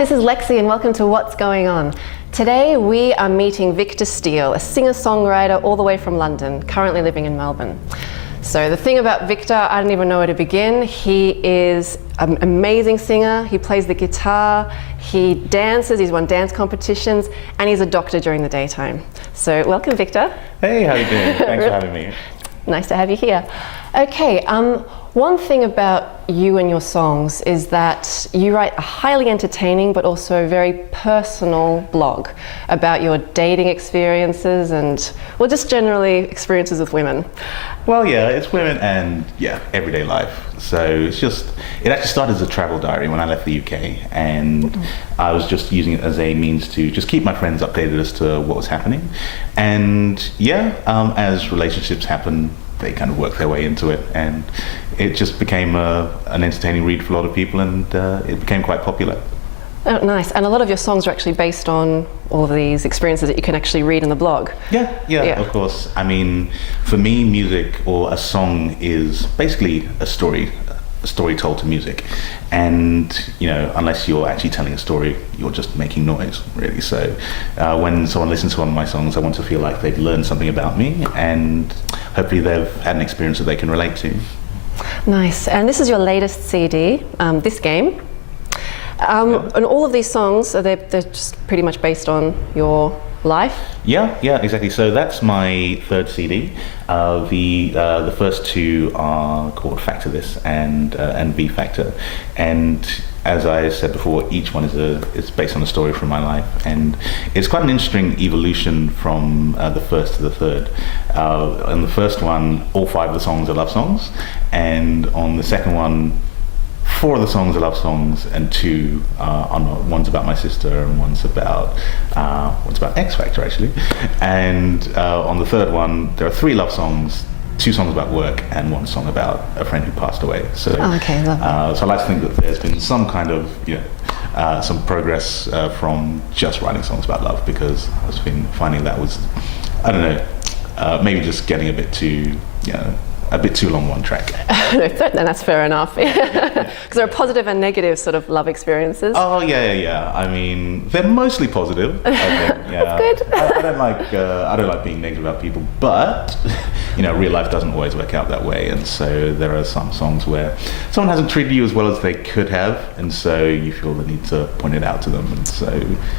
This is Lexi and welcome to What's Going On. Today we are meeting Victor Steele, a singer-songwriter all the way from London, currently living in Melbourne. So the thing about Victor, I don't even know where to begin. He is an amazing singer, he plays the guitar, he dances, he's won dance competitions, and he's a doctor during the daytime. So welcome, Victor. Hey, how you doing? Thanks for having me. Nice to have you here. Okay, one thing about you and your songs is that you write a highly entertaining but also very personal blog about your dating experiences and, well, just generally experiences with women. Well, yeah, it's women and, everyday life. So it actually started as a travel diary when I left the UK, and I was just using it as a means to just keep my friends updated as to what was happening. And as relationships happen, they kind of work their way into it, and it just became an entertaining read for a lot of people, and it became quite popular. Oh, nice. And a lot of your songs are actually based on all of these experiences that you can actually read in the blog. Yeah, of course. I mean, for me, music or a song is basically a story told to music. And, unless you're actually telling a story, you're just making noise, really. So when someone listens to one of my songs, I want to feel like they've learned something about me, and hopefully they've had an experience that they can relate to. Nice. And this is your latest CD, This Game. And all of these songs, they're just pretty much based on your life? Yeah, exactly. So that's my third CD. The first two are called Factor This and V Factor. And as I said before, each one is based on a story from my life, and it's quite an interesting evolution from the first to the third. On the first one, all 5 of the songs are love songs, and on the second one, 4 of the songs are love songs, and 2 are not. One's about my sister, and one's about X Factor, actually. And on the third one, there are 3 love songs, 2 songs about work, and 1 song about a friend who passed away. So, okay, lovely. So I like to think that there's been some kind of, some progress from just writing songs about love, because I've been finding that was, I don't know, maybe just getting a bit too long one track. No, that's fair enough. Because there are positive and negative sort of love experiences. Oh yeah. I mean, they're mostly positive. I think. Yeah. That's good. I don't like being negative about people, but real life doesn't always work out that way, and so there are some songs where someone hasn't treated you as well as they could have, and so you feel the need to point it out to them, and so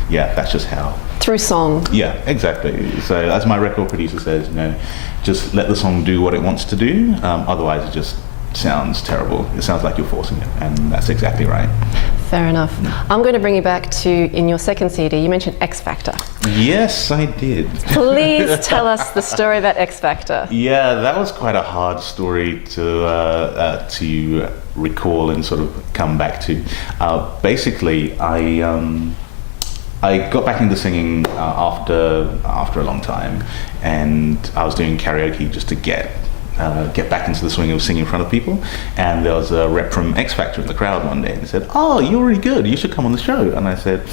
that's just how. Through song. Yeah, exactly. So as my record producer says, just let the song do what it wants to do, otherwise it just sounds terrible. It sounds like you're forcing it, and that's exactly right. Fair enough. I'm going to bring you back to, in your second CD, you mentioned X Factor. Yes, I did. Please tell us the story about X Factor. Yeah, that was quite a hard story to recall and sort of come back to. Basically, I got back into singing after a long time, and I was doing karaoke just to get back into the swing of singing in front of people. And there was a rep from X Factor in the crowd one day, and he said, "Oh, you're really good. You should come on the show." And I said,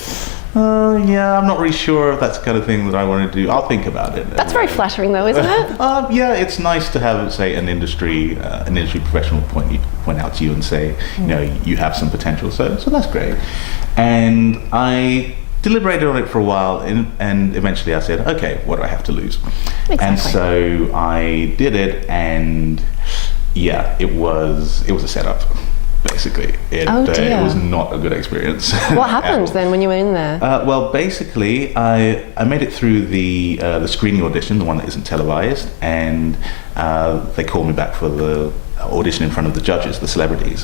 "Yeah, I'm not really sure if that's the kind of thing that I want to do. I'll think about it." That's very flattering, though, isn't it? Yeah, it's nice to have, say, an industry professional point out to you and say, you have some potential. So that's great. And I deliberated on it for a while, and eventually I said, okay, what do I have to lose? Exactly. And so I did it, and it was a setup, basically. It was not a good experience. What happened then when you were in there? Well, basically, I made it through the screening audition, the one that isn't televised, and they called me back for the audition in front of the judges, the celebrities,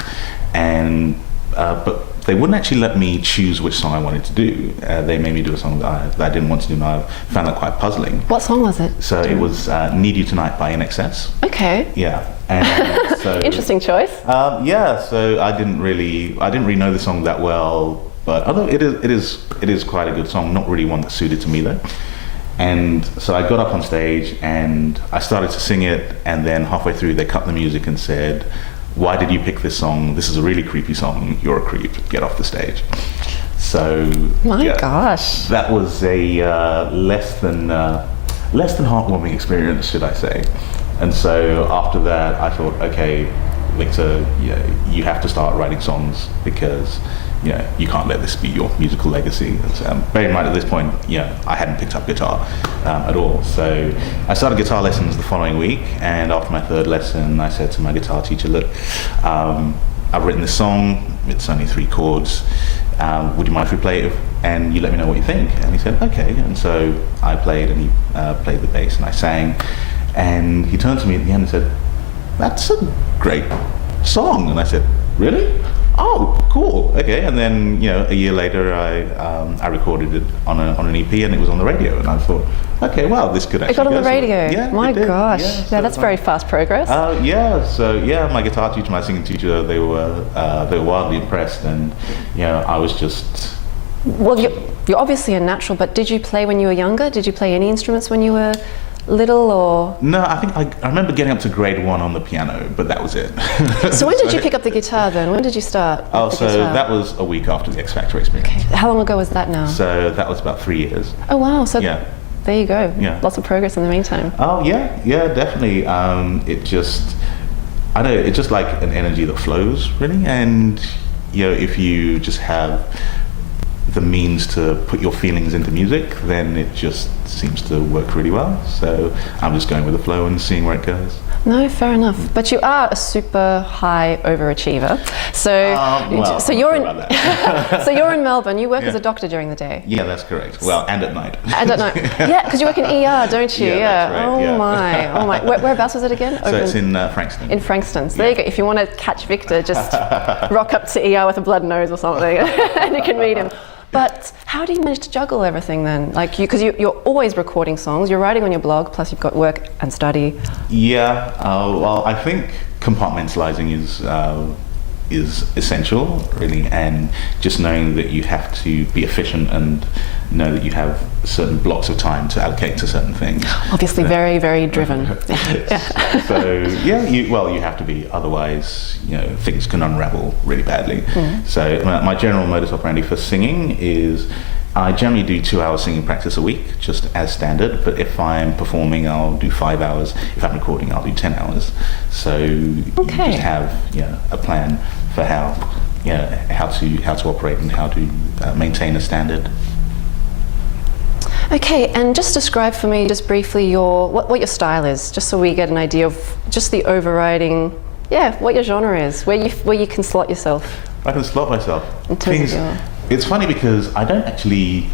and but they wouldn't actually let me choose which song I wanted to do. They made me do a song that I didn't want to do, and I found that quite puzzling. What song was it? So it was Need You Tonight by NXS. Okay. Yeah. And so, interesting choice. So I didn't really know the song that well, but although it is quite a good song, not really one that suited to me though. And so I got up on stage and I started to sing it, and then halfway through they cut the music and said, "Why did you pick this song? This is a really creepy song. You're a creep. Get off the stage." So my gosh, that was a less than heartwarming experience, should I say? And so after that, I thought, okay, Victor, you have to start writing songs, because you can't let this be your musical legacy. Bear in mind at this point, I hadn't picked up guitar at all. So I started guitar lessons the following week, and after my third lesson, I said to my guitar teacher, look, I've written this song, it's only 3 chords, would you mind if we play it and you let me know what you think? And he said, okay. And so I played, and he played the bass, and I sang, and he turned to me at the end and said, that's a great song. And I said, really? Oh, cool. Okay. And then a year later, I recorded it on an EP, and it was on the radio. And I thought, okay, wow, this could actually. It got on the go radio. Yeah, my gosh. Yeah, so that's very fast progress. So my guitar teacher, my singing teacher, they were wildly impressed, and I was just. Well, you're obviously a natural, but did you play when you were younger? Did you play any instruments when you were little, or? No, I think I remember getting up to grade 1 on the piano, but that was it. So when did you pick up the guitar then? When did you start? That was a week after the X Factor experience. Okay. How long ago was that now? So that was about 3 years. Oh wow, so yeah. There you go. Yeah. Lots of progress in the meantime. Oh yeah, definitely. It just like an energy that flows, really, and if you just have the means to put your feelings into music, then it just seems to work really well. So I'm just going with the flow and seeing where it goes. No, fair enough. But you are a super high overachiever. So you're in Melbourne. You work as a doctor during the day. Yeah, that's correct. Well, and at night. And at night. Yeah, because you work in ER, don't you? Yeah. That's right, Oh my. Whereabouts was it again? So it's in Frankston. In Frankston. So there you go. If you want to catch Victor, just rock up to ER with a blood nose or something, and you can meet him. But how do you manage to juggle everything then? Like, because you're always recording songs, you're writing on your blog, plus you've got work and study. Yeah, well, I think compartmentalizing is essential, really, and just knowing that you have to be efficient and know that you have certain blocks of time to allocate to certain things. Obviously, very, very driven. So you have to be, otherwise things can unravel really badly. Mm. So my general modus operandi for singing is I generally do 2 hours singing practice a week, just as standard, but if I'm performing, I'll do 5 hours. If I'm recording, I'll do 10 hours. So you just have a plan for how to operate and how to maintain a standard. Okay, and just describe for me, just briefly, what your style is, just so we get an idea of just the overriding, what your genre is, where you can slot yourself. I can slot myself. In terms of It's funny because I don't actually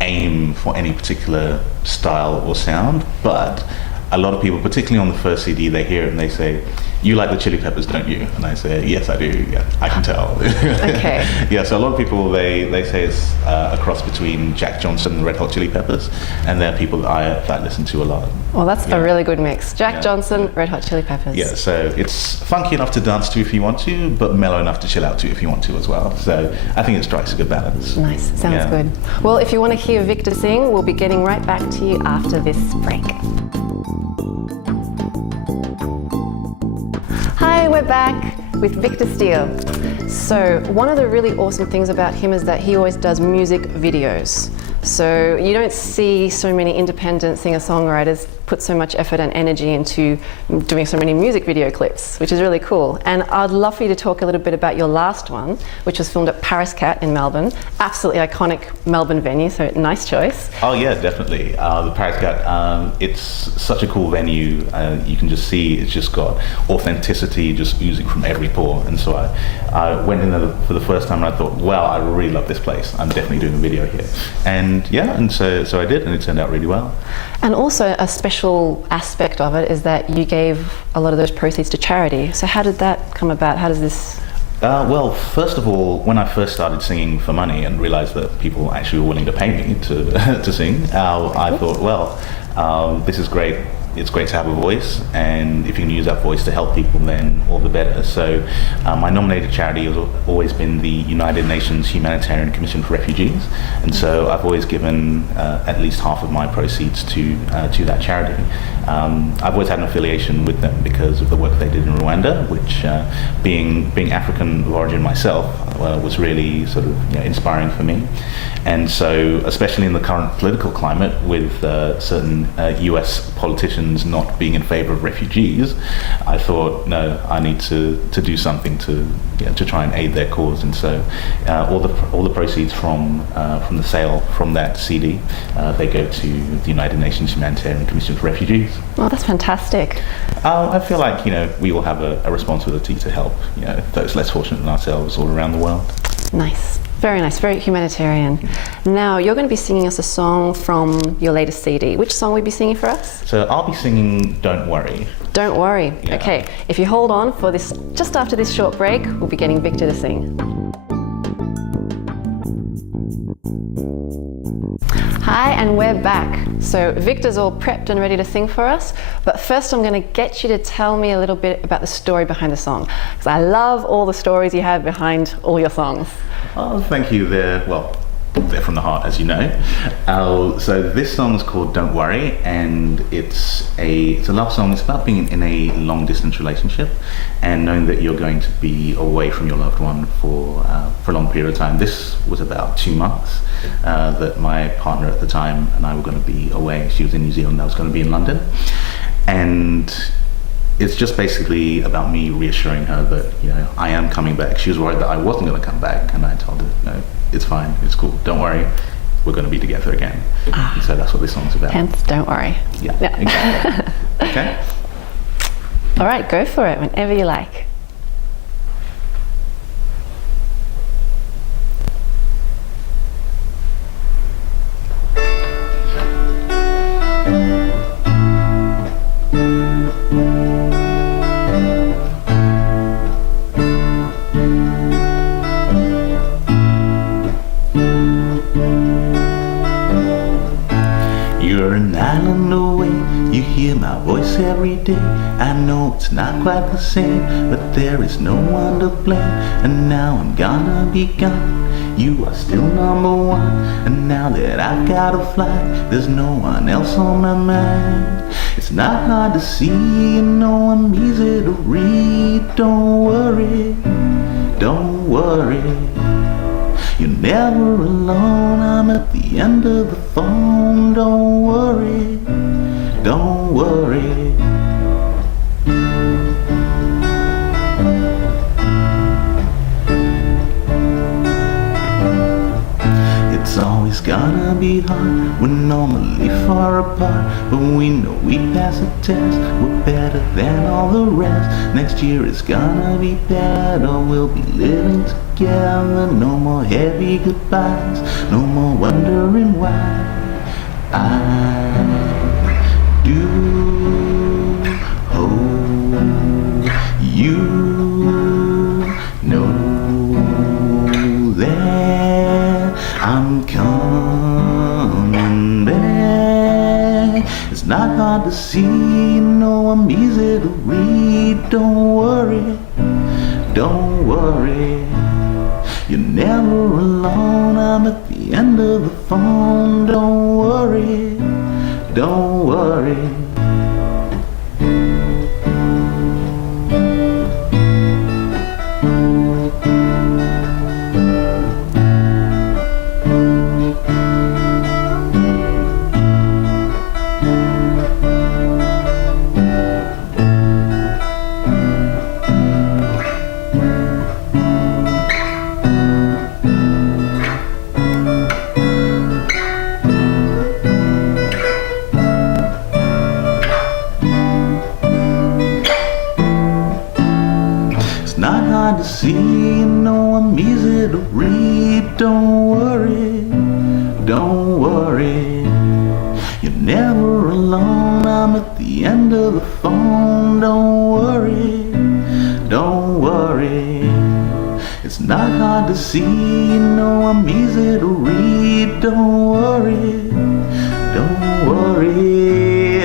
aim for any particular style or sound, but a lot of people, particularly on the first CD, they hear it and they say, you like the Chili Peppers, don't you? And I say, yes, I do. Yeah, I can tell. Okay. Yeah, so a lot of people, they say it's a cross between Jack Johnson and the Red Hot Chili Peppers, and they're people that I listen to a lot. Well, that's a really good mix. Jack Johnson, Red Hot Chili Peppers. Yeah, so it's funky enough to dance to if you want to, but mellow enough to chill out to if you want to as well. So I think it strikes a good balance. Nice, sounds good. Well, if you want to hear Victor sing, we'll be getting right back to you after this break. Hi, we're back with Victor Steele. So one of the really awesome things about him is that he always does music videos. So you don't see so many independent singer-songwriters put so much effort and energy into doing so many music video clips, which is really cool. And I'd love for you to talk a little bit about your last one, which was filmed at Paris Cat in Melbourne. Absolutely iconic Melbourne venue, so nice choice. Oh yeah, definitely. The Paris Cat, it's such a cool venue. You can just see it's just got authenticity just oozing from every pore. And so I went in there for the first time and I thought, wow, I really love this place. I'm definitely doing a video here. And so I did, and it turned out really well. And also a special aspect of it is that you gave a lot of those proceeds to charity. So how did that come about? How does this? Well, first of all, when I first started singing for money and realized that people actually were willing to pay me to sing, I thought, well, this is great. It's great to have a voice, and if you can use that voice to help people, then all the better. So my nominated charity has always been the United Nations Humanitarian Commission for Refugees, and so I've always given at least half of my proceeds to that charity. I've always had an affiliation with them because of the work they did in Rwanda, which being African of origin myself was really sort of inspiring for me. And so, especially in the current political climate, with certain US politicians not being in favor of refugees, I thought, no, I need to do something to try and aid their cause. And so, all the proceeds from the sale from that CD, they go to the United Nations Humanitarian Commission for Refugees. Well, that's fantastic. I feel like we all have a responsibility to help those less fortunate than ourselves all around the world. Nice. Very nice, very humanitarian. Now, you're going to be singing us a song from your latest CD. Which song will you be singing for us? So I'll be singing Don't Worry. Don't Worry. Yeah. Okay, if you hold on for this, just after this short break, we'll be getting Victor to sing. Hi, and we're back. So Victor's all prepped and ready to sing for us, but first I'm going to get you to tell me a little bit about the story behind the song, because I love all the stories you have behind all your songs. Oh, thank you. They're from the heart, as you know. So this song is called Don't Worry, and it's a love song. It's about being in a long distance relationship and knowing that you're going to be away from your loved one for a long period of time. This was about 2 months that my partner at the time and I were going to be away. She was in New Zealand, I was going to be in London. And it's just basically about me reassuring her that, I am coming back. She was worried that I wasn't going to come back, and I told her, no, it's fine, it's cool, don't worry, we're going to be together again. And so that's what this song's about. Hence, don't worry. Yeah. Exactly. Okay. All right, go for it whenever you like. You're an island away, you hear my voice every day. I know it's not quite the same, but there is no one to blame. And now I'm gonna be gone, you are still number one. And now that I've gotta fly, there's no one else on my mind. It's not hard to see, I'm easy to read. Don't worry, don't worry, you're never alone, I'm at the end of the phone. Don't worry, don't worry. It's always gonna be hard, we're normally far apart, but we know we pass a test, we're better than all the rest. Next year is gonna be better, we'll be living together. No more heavy goodbyes, no more wondering why. I do hope you know that I'm coming back. It's not hard to see, I'm easy to read. Don't worry, don't worry, you're never alone, I'm at the end of the phone. Don't worry, don't worry. Not hard to see, I'm easy to read. Don't worry, don't worry, you're never alone, I'm at the end of the phone. Don't worry, don't worry, it's not hard to see, I'm easy to read. Don't worry, don't worry,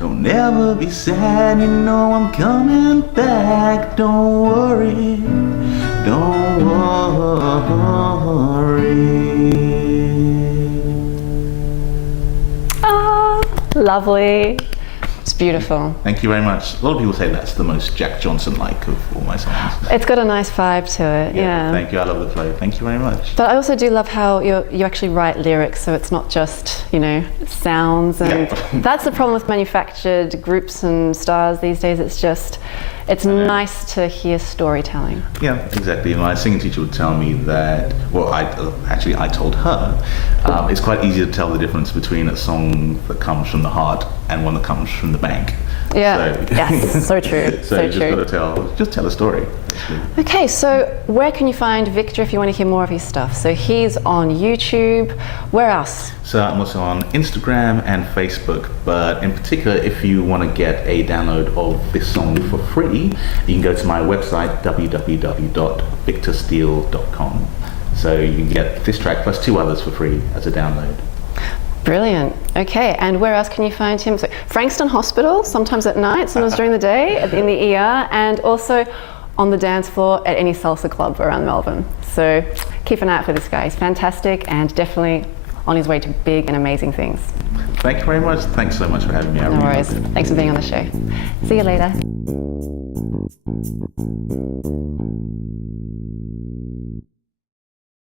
don't ever be sad, I'm coming back. Don't worry, don't worry. Ah, lovely. It's beautiful. Thank you very much. A lot of people say that's the most Jack Johnson-like of all my songs. It's got a nice vibe to it, yeah. Thank you. I love the flow. Thank you very much. But I also do love how you actually write lyrics, so it's not just, you know, sounds. And that's the problem with manufactured groups and stars these days. It's nice to hear storytelling. Yeah, exactly. My singing teacher would tell me that, well, I told her, it's quite easy to tell the difference between a song that comes from the heart and one that comes from the bank. Yeah, yes, so true. So you just got to tell a story. Basically. Okay, so where can you find Victor if you want to hear more of his stuff? So he's on YouTube. Where else? So I'm also on Instagram and Facebook, but in particular, if you want to get a download of this song for free, you can go to my website, www.victorsteele.com. So you can get this track plus 2 others for free as a download. Brilliant. Okay, and where else can you find him? So Frankston Hospital, sometimes at night, sometimes during the day, in the ER, and also on the dance floor at any salsa club around Melbourne. So keep an eye out for this guy. He's fantastic and definitely on his way to big and amazing things. Thank you very much. Thanks so much for having me. No worries. Thanks for being on the show. See you later.